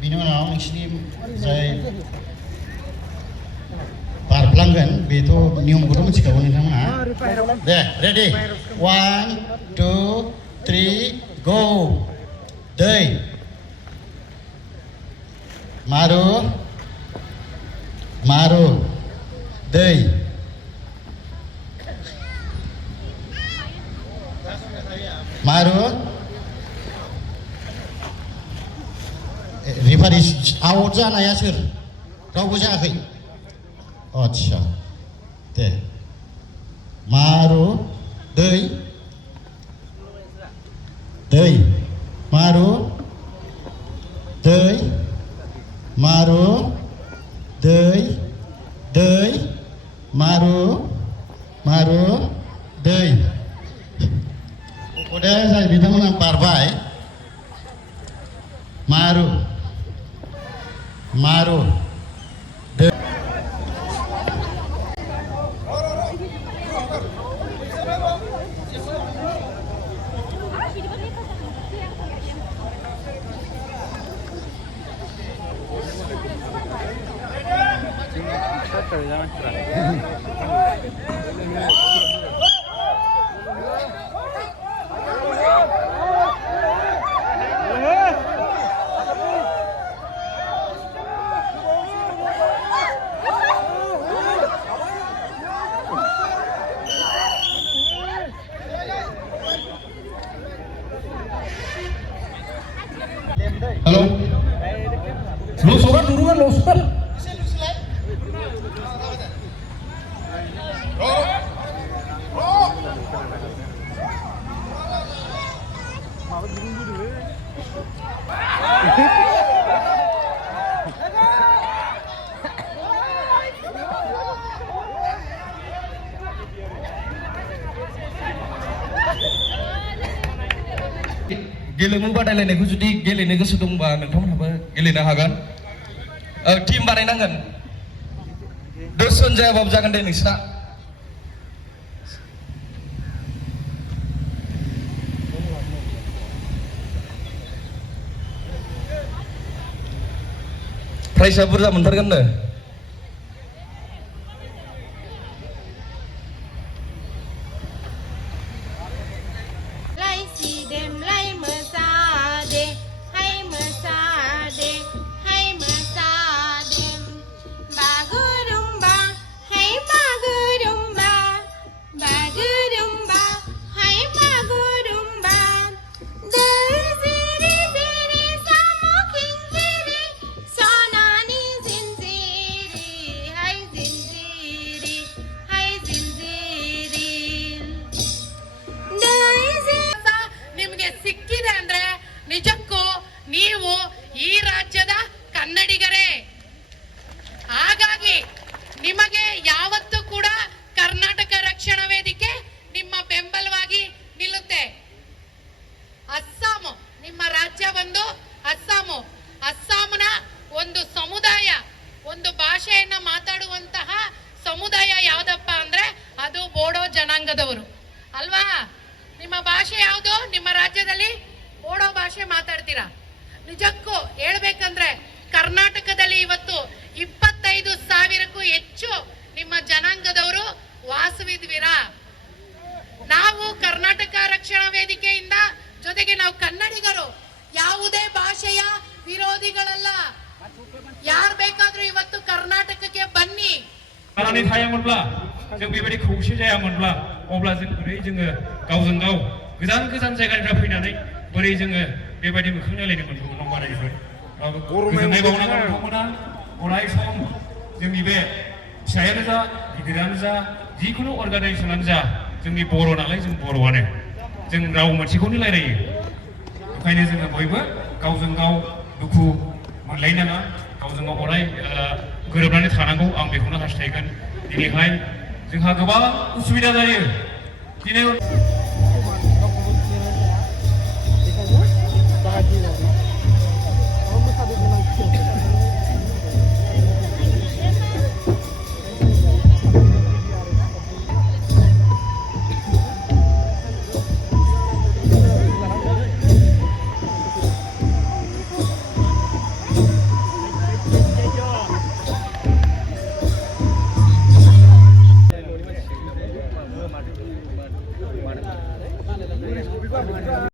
बिनि उनाव नोंसिनि जाय बारफ्लांगोन बेथ' नियमखौथ' मिथिखागौ नोंथांमोनहा दे रेडि 1 2 3 गो दै मारु मारु दै मारु रेफारि आउट जानाया सोर रावबो जायाखै आच्छा दे मारु दै दै मारु दै मारु दै दै मारु मारु दै गथ'आ जाय बिथांमोना बारबाय मारु मारु दै Halo, lusuran duluan lusuran. गेलेमु बादायलायनायखौ जुदि गेलेनो गोसो दंबा नोंथांमोनहाबो गेलेनो हागोन टीम बानायनांगोन 10 जन जायाबाबो जागोन दे नोंसिना प्राइसआ बुरजा मोनथारगोन नो ನಿಜಕ್ಕೂ ನೀವು ಈ ರಾಜ್ಯದ ಕನ್ನಡಿಗರೇ ಹಾಗಾಗಿ ನಿಮಗೆ ಯಾವತ್ತೂ ಕೂಡ ಕರ್ನಾಟಕ ರಕ್ಷಣಾ ವೇದಿಕೆ ನಿಮ್ಮ ಬೆಂಬಲವಾಗಿ ನಿಲ್ಲುತ್ತೆ ಅಸ್ಸಾಂ ನಿಮ್ಮ ರಾಜ್ಯ ಒಂದು ಅಸ್ಸಾಂನ ಒಂದು ಸಮುದಾಯ ಒಂದು ಭಾಷೆಯನ್ನ ಮಾತಾಡುವಂತಹ ಸಮುದಾಯ ಯಾವುದಪ್ಪ ಅಂದ್ರೆ ಅದು ಬೋಡೋ ಜನಾಂಗದವರು ಅಲ್ವಾ ನಿಮ್ಮ ಭಾಷೆ ಯಾವುದು ನಿಮ್ಮ ರಾಜ್ಯದಲ್ಲಿ ಬೋಡೋ ಭಾಷೆ ಮಾತಾಡ್ತೀರಾ ನಿಜಕ್ಕೂ ಹೇಳ್ಬೇಕಂದ್ರೆ ಕರ್ನಾಟಕದಲ್ಲಿ ಇವತ್ತು 25,000ಕ್ಕೂ ಹೆಚ್ಚು ನಿಮ್ಮ ಜನಾಂಗದವರು ವಾಸವಿದ್ವಿರಾ ನಾವು ಕರ್ನಾಟಕ ರಕ್ಷಣಾ ವೇದಿಕೆಯಿಂದ ಜೊತೆಗೆ ನಾವು ಕನ್ನಡಿಗರು ಯಾವುದೇ ಭಾಷೆಯ ವಿರೋಧಿಗಳಲ್ಲ ಯಾರು ಬೇಕಾದ್ರೂ ಇವತ್ತು ಕರ್ನಾಟಕಕ್ಕೆ ಬನ್ನಿ जों बेबायदि खौसे जायामोनब्ला अब्ला जों बोरै जोङो गावजों गाव गोजान गोजान जायगानिफ्राय फैनानै बोरै जोङो बेबायदि मोखां नायलायनो मोनगौमोन नङा रायजोफोर गोजोननाय बावनांगौ नोंथांमोना अराय सम जोंनि बे फिसायानो जा गिदिरानो जा जिखुनु अर्गानाइजेसनानो जा जोंनि बर' नालाय जों बर'आनो जों राव मोनसेखौनो रायलायो ओंखायनो जोङो बयबो गावजों गाव दुखु मोनलायनाङा गावजों गाव अराय गोरोबनानै थानांगौ आं बेखौनो हास्थायगोन दिनैहाय जोंहा गोबां उसुबिदा जायो दिनै